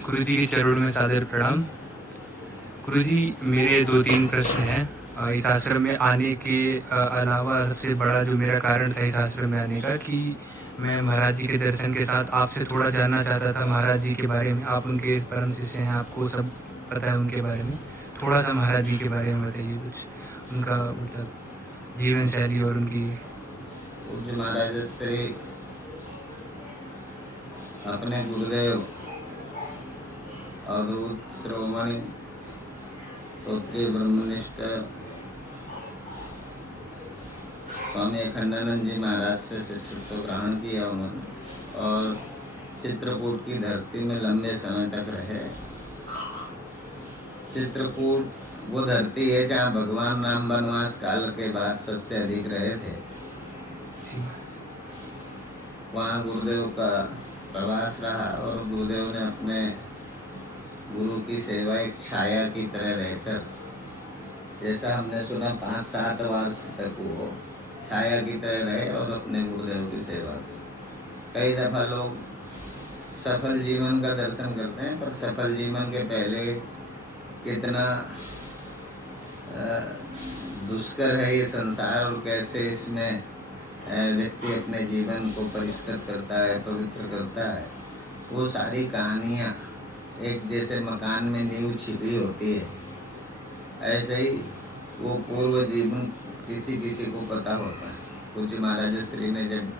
गुरु जी के चरणों में सादर प्रणाम। गुरु जी, मेरे 2-3 प्रश्न हैं। इस आश्रम में आने के अलावा सबसे बड़ा जो मेरा कारण था इस आश्रम में आने का कि मैं महाराज जी के दर्शन के साथ आपसे थोड़ा जानना चाहता था महाराज जी के बारे में। आप उनके परम शिष्य हैं, आपको सब पता है उनके बारे में। थोड़ा सा महाराज जी के बारे में बताइए कुछ, उनका मतलब जीवन शैली और उनकी। पूज्य महाराज श्री अपने गुरुदेव अवधूत श्रोमणि श्रोत्रिय ब्रह्मनिष्ठ स्वामी अखंडानंद जी महाराज से शिष्यत्व ग्रहण किया उन्होंने और चित्रकूट की धरती में लंबे समय तक रहे। चित्रकूट वो धरती है जहाँ भगवान राम वनवास काल के बाद सबसे अधिक रहे थे। वहाँ गुरुदेव का प्रवास रहा और गुरुदेव ने अपने गुरु की सेवा एक छाया की तरह रहकर, जैसा हमने सुना 5-7 वर्ष तक वो छाया की तरह रहे और अपने गुरुदेव की सेवा की। कई दफा लोग सफल जीवन का दर्शन करते हैं, पर सफल जीवन के पहले कितना दुष्कर है ये संसार और कैसे इसमें व्यक्ति अपने जीवन को परिष्कृत करता है, पवित्र करता है। वो सारी कहानियाँ एक जैसे मकान में नींव छिपी होती है, ऐसे ही वो पूर्व जीवन किसी किसी को पता होता है। पूज्य महाराज श्री ने जब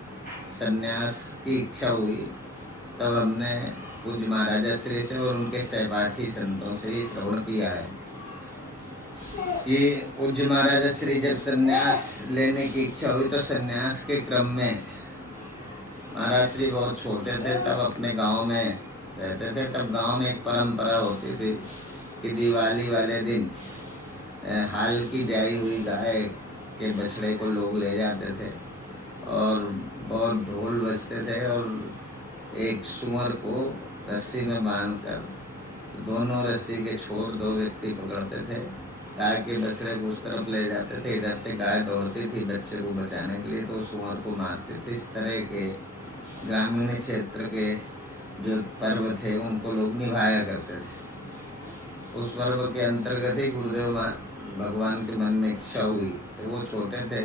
संन्यास की इच्छा हुई तब हमने पूज्य महाराज श्री से और उनके सहपाठी संतों से ही श्रवण किया है कि पूज्य महाराज श्री जब संन्यास लेने की इच्छा हुई तो संन्यास के क्रम में महाराज श्री बहुत छोटे थे, तब अपने गांव में रहते थे। तब गांव में एक परंपरा होती थी कि दिवाली वाले दिन हाल की ब्याई हुई गाय के बछड़े को लोग ले जाते थे और बहुत ढोल बजते थे और एक सुअर को रस्सी में बांधकर दोनों रस्सी के छोर 2 व्यक्ति पकड़ते थे। गाय के बछड़े को उस तरफ ले जाते थे, इधर से गाय दौड़ती थी बच्चे को बचाने के लिए तो सुअर को मारते थे। इस तरह के ग्रामीण क्षेत्र के जो पर्व थे उनको लोग निभाया करते थे। उस पर्व के अंतर्गत ही गुरुदेव भगवान के मन में इच्छा हुई। तो वो छोटे थे,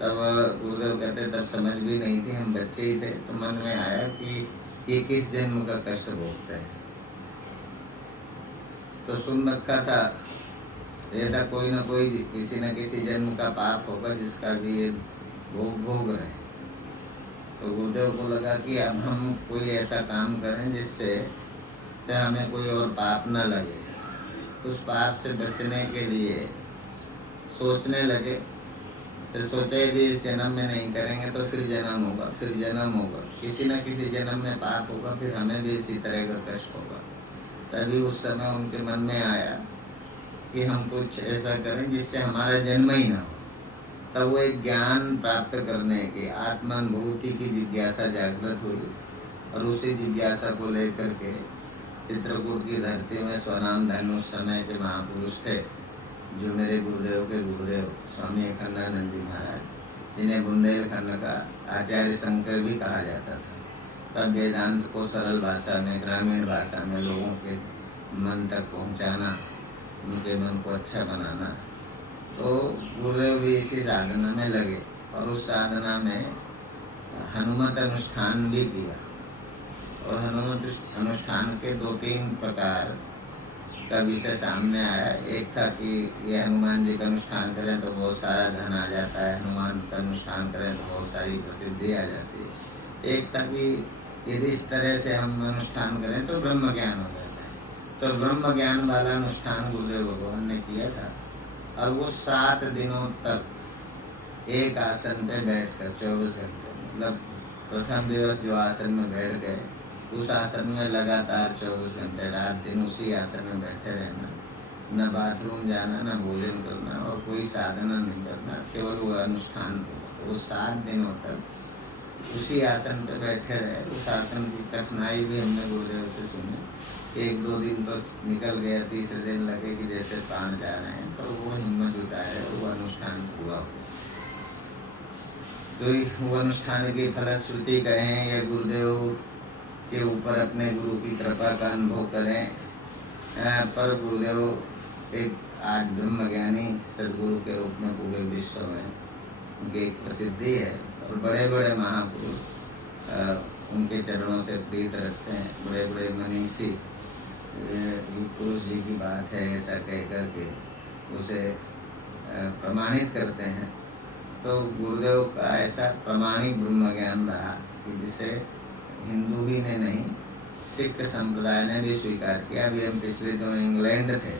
तब गुरुदेव कहते तब समझ भी नहीं थी, हम बच्चे ही थे। तो मन में आया कि ये किस जन्म का कष्ट भोगते हैं। तो सुन रखा था ये था कोई ना कोई किसी न किसी जन्म का पाप होगा जिसका भी ये भोग रहे। तो गुरुदेव को लगा कि अब हम कोई ऐसा काम करें जिससे हमें कोई और पाप न लगे। उस पाप से बचने के लिए सोचने लगे। फिर सोचा यदि इस जन्म में नहीं करेंगे तो फिर जन्म होगा, फिर जन्म होगा, किसी न किसी जन्म में पाप होगा, फिर हमें भी इसी तरह का कष्ट होगा। तभी उस समय उनके मन में आया कि हम कुछ ऐसा करें जिससे हमारा जन्म ही ना हो। तब वो एक ज्ञान प्राप्त करने की आत्मानुभूति की जिज्ञासा जागृत हुई और उसी जिज्ञासा को लेकर के चित्रकूट की धरती में स्वनाम धन्य उस समय के महापुरुष थे जो मेरे गुरुदेव के गुरुदेव स्वामी अखंडानंद जी महाराज, जिन्हें बुंदेलखंड का आचार्य शंकर भी कहा जाता था। तब वेदांत को सरल भाषा में, ग्रामीण भाषा में लोगों के मन तक पहुंचाना, उनके मन को अच्छा बनाना। तो गुरुदेव भी इसी साधना में लगे और उस साधना में हनुमत अनुष्ठान भी किया। और हनुमत अनुष्ठान के 2-3 प्रकार का विषय सामने आया। एक था कि ये हनुमान जी का अनुष्ठान करें तो बहुत सारा धन आ जाता है, हनुमान का अनुष्ठान करें तो बहुत सारी प्रसिद्धि आ जाती है। एक था कि यदि इस तरह से हम अनुष्ठान करें तो ब्रह्म ज्ञान हो जाता है। तो ब्रह्म ज्ञान वाला अनुष्ठान गुरुदेव भगवान ने किया था और वो 7 दिनों तक एक आसन पे बैठकर 24 घंटे, मतलब प्रथम दिवस जो आसन में बैठ गए उस आसन में लगातार 24 घंटे रात दिन उसी आसन में बैठे रहना, न बाथरूम जाना, न भोजन करना और कोई साधना नहीं करना, केवल वो अनुष्ठान को। वो 7 दिनों तक उसी आसन पे बैठे रहे। उस आसन की कठिनाई भी हमने गुरुदेव से सुनी। 1-2 दिन तो निकल गया, तीसरे दिन लगे कि जैसे प्राण जा रहे हैं, तो वो हिम्मत जुटाए वो अनुष्ठान पूरा हो। तो वो अनुष्ठान की फलश्रुति कहें या गुरुदेव के ऊपर अपने गुरु की कृपा का अनुभव करें। पर गुरुदेव एक आज ब्रह्मज्ञानी सदगुरु के रूप में पूरे विश्व में उनकी एक प्रसिद्धि है और बड़े बड़े महापुरुष उनके चरणों से प्रीत रखते हैं। बड़े बड़े मनीषी युग पुरुष जी की बात है ऐसा कहकर के उसे प्रमाणित करते हैं। तो गुरुदेव का ऐसा प्रमाणिक ब्रह्म ज्ञान रहा कि जिसे हिंदू ही ने नहीं सिख संप्रदाय ने भी स्वीकार किया। अभी हम पिछले दिनों इंग्लैंड थे,